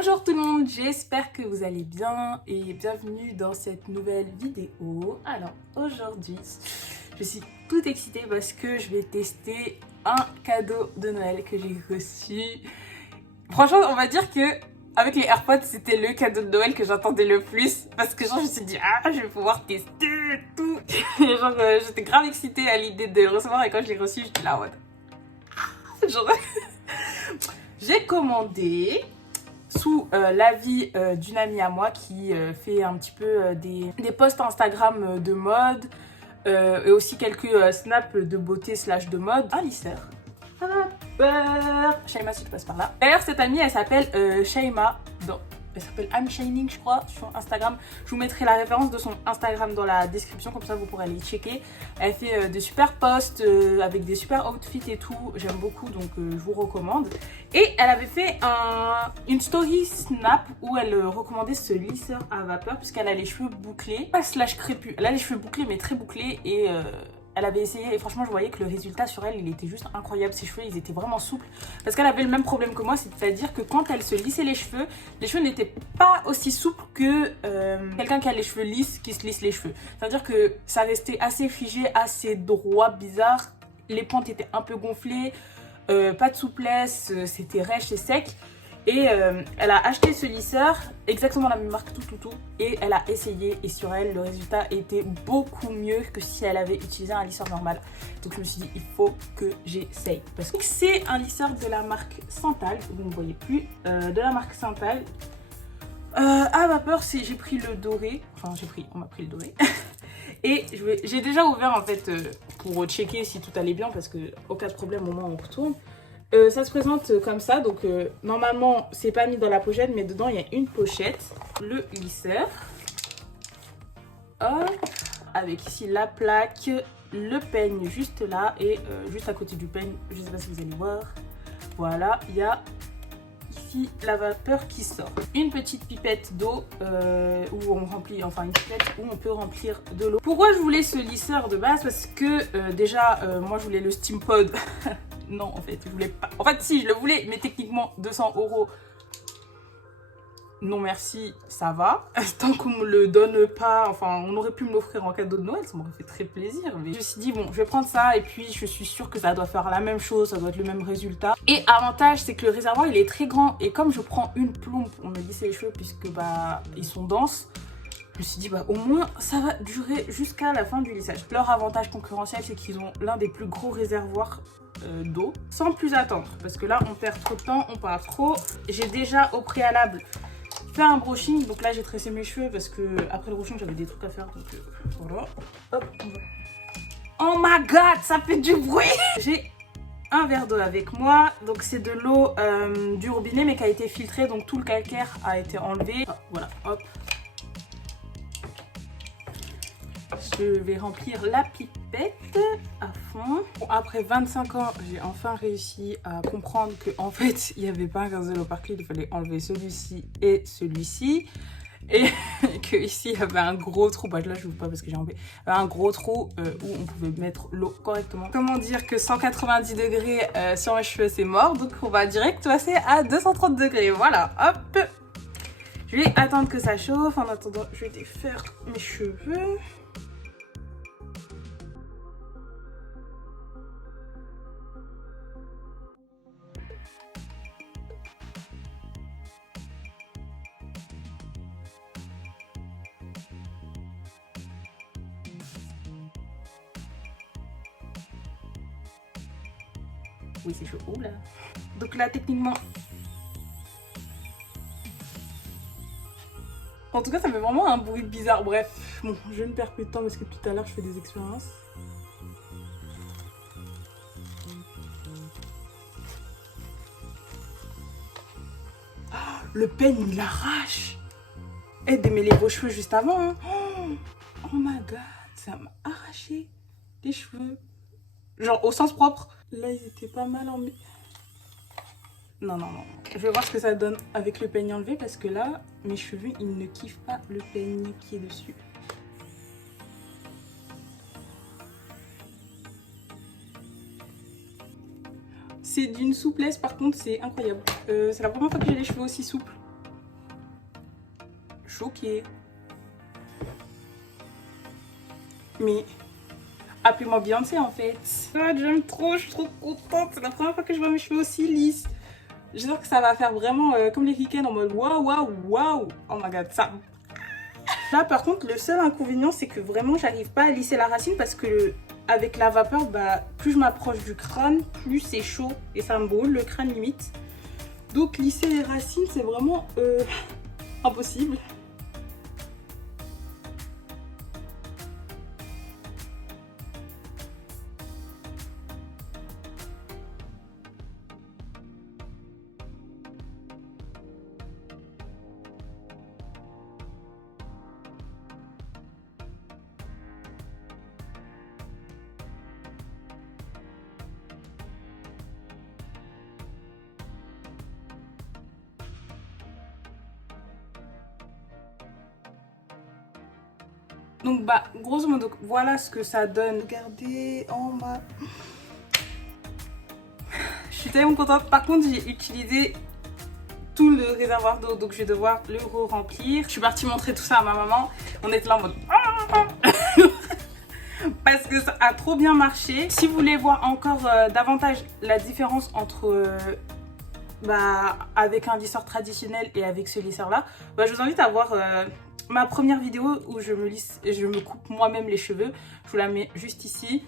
Bonjour tout le monde, j'espère que vous allez bien et bienvenue dans cette nouvelle vidéo. Alors aujourd'hui, je suis toute excitée parce que je vais tester un cadeau de Noël que j'ai reçu. Franchement, on va dire que avec les AirPods, c'était le cadeau de Noël que j'attendais le plus parce que genre je me suis dit je vais pouvoir tester tout. Et genre j'étais grave excitée à l'idée de le recevoir et quand je l'ai reçu, j'étais là en mode genre j'ai commandé sous l'avis d'une amie à moi qui fait un petit peu des posts Instagram de mode et aussi quelques snaps de beauté slash de mode. Un lisseur. Shaima, si tu passes par là. D'ailleurs, cette amie, elle s'appelle Shaima. Elle s'appelle I'm Shining, je crois, sur Instagram. Je vous mettrai la référence de son Instagram dans la description, comme ça vous pourrez aller checker. Elle fait des super posts avec des super outfits et tout. J'aime beaucoup, donc je vous recommande. Et elle avait fait une story snap où elle recommandait ce lisseur à vapeur, puisqu'elle a les cheveux bouclés, pas slash crépus. Elle a les cheveux bouclés, mais très bouclés et... elle avait essayé et franchement je voyais que le résultat sur elle il était juste incroyable. Ses cheveux ils étaient vraiment souples parce qu'elle avait le même problème que moi, c'est-à-dire que quand elle se lissait les cheveux n'étaient pas aussi souples que quelqu'un qui a les cheveux lisses qui se lisse les cheveux. C'est-à-dire que ça restait assez figé, assez droit, bizarre. Les pointes étaient un peu gonflées, pas de souplesse, c'était rêche et sec. Et elle a acheté ce lisseur, exactement la même marque, tout, et elle a essayé et sur elle, le résultat était beaucoup mieux que si elle avait utilisé un lisseur normal. Donc je me suis dit, il faut que j'essaye. Parce que c'est un lisseur de la marque Santal, vous ne voyez plus, de la marque Santal. À vapeur, j'ai pris le doré, enfin on m'a pris le doré. Et j'ai déjà ouvert en fait pour checker si tout allait bien parce que au cas de problème au moins on retourne. Ça se présente comme ça, donc normalement c'est pas mis dans la pochette, mais dedans il y a une pochette, le lisseur, hop, avec ici la plaque, le peigne juste là et juste à côté du peigne, je sais pas si vous allez voir, voilà, il y a ici la vapeur qui sort. Une petite pipette d'eau où on remplit, enfin une pipette où on peut remplir de l'eau. Pourquoi je voulais ce lisseur de base? Parce que déjà moi je voulais le Steam Pod. Non, en fait, je voulais pas. En fait, si, je le voulais, mais techniquement, 200 €, non merci, ça va. Tant qu'on me le donne pas, enfin, on aurait pu me l'offrir en cadeau de Noël, ça m'aurait fait très plaisir. Mais je me suis dit, bon, je vais prendre ça, et puis je suis sûre que ça doit faire la même chose, ça doit être le même résultat. Et avantage, c'est que le réservoir, il est très grand, et comme je prends une plombe pour me lisser les cheveux, puisque, bah, ils sont denses, je me suis dit, bah, au moins, ça va durer jusqu'à la fin du lissage. Leur avantage concurrentiel, c'est qu'ils ont l'un des plus gros réservoirs d'eau sans plus attendre parce que là on perd trop de temps, on part trop. J'ai déjà au préalable fait un brushing, donc là j'ai tressé mes cheveux parce que après le brushing j'avais des trucs à faire, donc voilà. Hop, on va... Oh my god, ça fait du bruit. J'ai un verre d'eau avec moi, donc c'est de l'eau du robinet mais qui a été filtrée, donc tout le calcaire a été enlevé. Ah, voilà, hop. Je vais remplir la pipette à fond. Bon, après 25 ans, j'ai enfin réussi à comprendre qu'en fait, il n'y avait pas un 15 € par clip, il fallait enlever celui-ci et celui-ci. Et que ici, il y avait un gros trou, bah là je ne vois pas parce que j'ai enlevé, un gros trou où on pouvait mettre l'eau correctement. Comment dire que 190 degrés sur mes cheveux, c'est mort, donc on va direct passer à 230 degrés. Voilà, hop. Je vais attendre que ça chauffe. En attendant, je vais défaire mes cheveux. Oui, c'est chaud. Oula. Donc là, techniquement... En tout cas, ça fait vraiment un bruit bizarre. Bref, bon, je ne perds plus de temps parce que tout à l'heure, je fais des expériences. Oh, le peigne, il arrache. Et démêlez vos cheveux juste avant. Hein. Oh my god, ça m'a arraché les cheveux. Genre au sens propre. Là, ils étaient pas mal en... Non. Je vais voir ce que ça donne avec le peigne enlevé parce que là, mes cheveux, ils ne kiffent pas le peigne qui est dessus. C'est d'une souplesse, par contre, c'est incroyable. C'est la première fois que j'ai les cheveux aussi souples. choquée. Mais appelez-moi Beyoncé en fait. Ah, j'aime trop, je suis trop contente. C'est la première fois que je vois mes cheveux aussi lisses. J'espère que ça va faire vraiment comme les week-ends en mode waouh, waouh, waouh. Oh my god, ça. Là par contre, le seul inconvénient c'est que vraiment j'arrive pas à lisser la racine parce que avec la vapeur, bah, plus je m'approche du crâne, plus c'est chaud et ça me brûle le crâne limite. Donc lisser les racines c'est vraiment impossible. Donc bah grosso modo voilà ce que ça donne. Regardez en bas. Je suis tellement contente. Par contre j'ai utilisé tout le réservoir d'eau donc je vais devoir le remplir. Je suis partie montrer tout ça à ma maman. On était là en mode parce que ça a trop bien marché. Si vous voulez voir encore davantage la différence entre avec un lisseur traditionnel et avec ce lisseur là, bah, je vous invite à voir ma première vidéo où je me coupe moi-même les cheveux. Je vous la mets juste ici.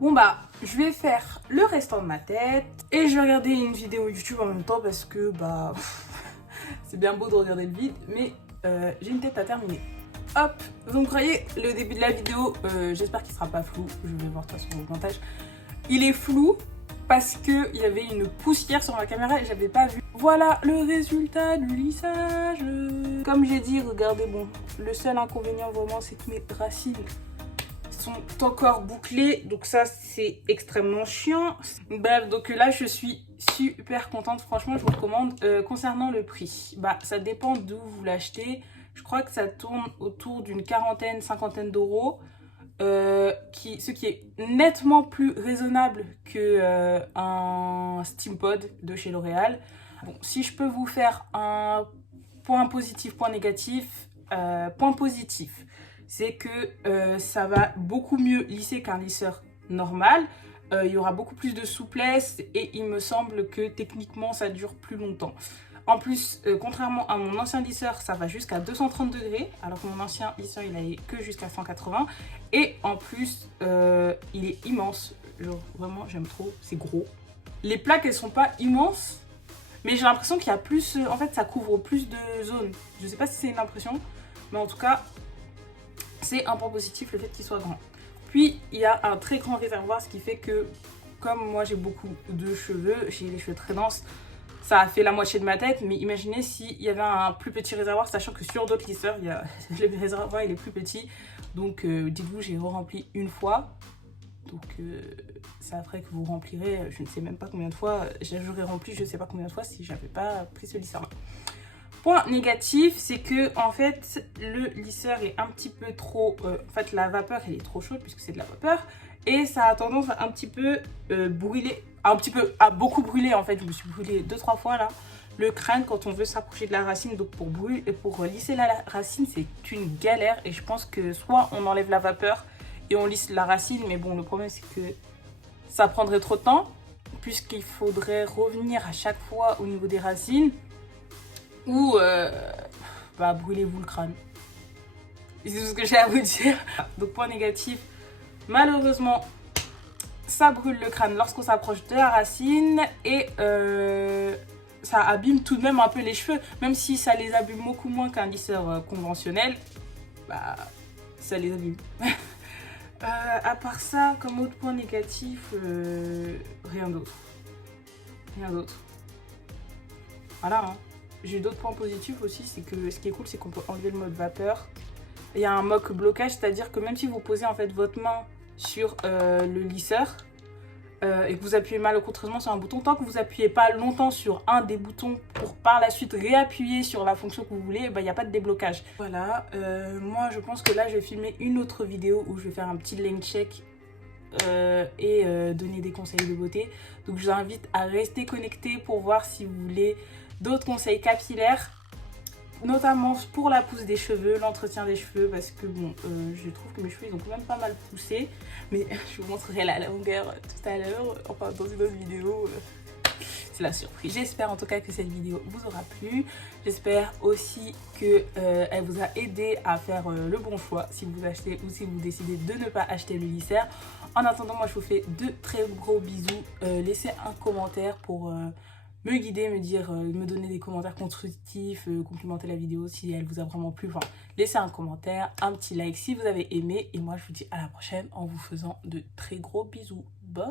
Bon bah, je vais faire le restant de ma tête et je vais regarder une vidéo YouTube en même temps parce que bah, c'est bien beau de regarder le vide, mais j'ai une tête à terminer. Hop, vous me croyez, le début de la vidéo, j'espère qu'il sera pas flou, je vais voir de toute façon au montage. Il est flou parce qu'il y avait une poussière sur ma caméra et j'avais pas vu. Voilà le résultat du lissage. Comme j'ai dit, regardez, bon, le seul inconvénient vraiment c'est que mes racines sont encore bouclées, donc ça c'est extrêmement chiant. Bref, donc là je suis super contente, franchement je vous recommande. Concernant le prix, bah ça dépend d'où vous l'achetez. Je crois que ça tourne autour d'une quarantaine, cinquantaine d'euros. Ce qui est nettement plus raisonnable que un Steampod de chez L'Oréal. Bon, si je peux vous faire un point positif, point négatif, point positif, c'est que ça va beaucoup mieux lisser qu'un lisseur normal. Il y aura beaucoup plus de souplesse et il me semble que techniquement ça dure plus longtemps. En plus, contrairement à mon ancien lisseur, ça va jusqu'à 230 degrés, alors que mon ancien lisseur, il allait que jusqu'à 180. Et en plus, il est immense. Genre, vraiment, j'aime trop. C'est gros. Les plaques, elles sont pas immenses, mais j'ai l'impression qu'il y a plus... en fait, ça couvre plus de zones. Je sais pas si c'est une impression, mais en tout cas, c'est un point positif, le fait qu'il soit grand. Puis, il y a un très grand réservoir, ce qui fait que, comme moi, j'ai beaucoup de cheveux, j'ai les cheveux très denses, ça a fait la moitié de ma tête, mais imaginez s'il y avait un plus petit réservoir, sachant que sur d'autres lisseurs, le réservoir il est plus petit. Donc dites-vous, j'ai re-rempli une fois. Donc ça ferait que vous remplirez, je ne sais même pas combien de fois. J'aurais rempli je ne sais pas combien de fois si j'avais pas pris ce lisseur-là. Point négatif, c'est que en fait le lisseur est un petit peu trop... en fait la vapeur elle est trop chaude puisque c'est de la vapeur. Et ça a tendance à un petit peu brûler, à beaucoup brûler en fait. Je me suis brûlée 2-3 fois là. Le crâne quand on veut s'approcher de la racine. Donc pour lisser la racine c'est une galère. Et je pense que soit on enlève la vapeur et on lisse la racine. Mais bon le problème c'est que ça prendrait trop de temps. Puisqu'il faudrait revenir à chaque fois au niveau des racines. Ou brûlez-vous le crâne. C'est tout ce que j'ai à vous dire. Donc point négatif. Malheureusement, ça brûle le crâne lorsqu'on s'approche de la racine et ça abîme tout de même un peu les cheveux. Même si ça les abîme beaucoup moins qu'un lisseur conventionnel, bah ça les abîme. À part ça, comme autre point négatif, rien d'autre. Rien d'autre. Voilà, hein. J'ai d'autres points positifs aussi, c'est que ce qui est cool, c'est qu'on peut enlever le mode vapeur. Il y a un mock blocage, c'est-à-dire que même si vous posez en fait votre main sur le lisseur et que vous appuyez malencontreusement sur un bouton, tant que vous appuyez pas longtemps sur un des boutons pour par la suite réappuyer sur la fonction que vous voulez, il n'y a pas de déblocage. Voilà, moi je pense que là je vais filmer une autre vidéo où je vais faire un petit lane check et donner des conseils de beauté. Donc je vous invite à rester connecté pour voir si vous voulez d'autres conseils capillaires. notamment pour la pousse des cheveux, l'entretien des cheveux, parce que bon, je trouve que mes cheveux ils ont quand même pas mal poussé, mais je vous montrerai la longueur tout à l'heure, enfin dans une autre vidéo. C'est la surprise. J'espère en tout cas que cette vidéo vous aura plu. J'espère aussi que elle vous a aidé à faire le bon choix si vous achetez ou si vous décidez de ne pas acheter le Lysaire. En attendant, moi je vous fais de très gros bisous. Laissez un commentaire pour me guider, me dire, me donner des commentaires constructifs, complimenter la vidéo si elle vous a vraiment plu. Enfin, laissez un commentaire, un petit like si vous avez aimé. Et moi je vous dis à la prochaine en vous faisant de très gros bisous. Bye!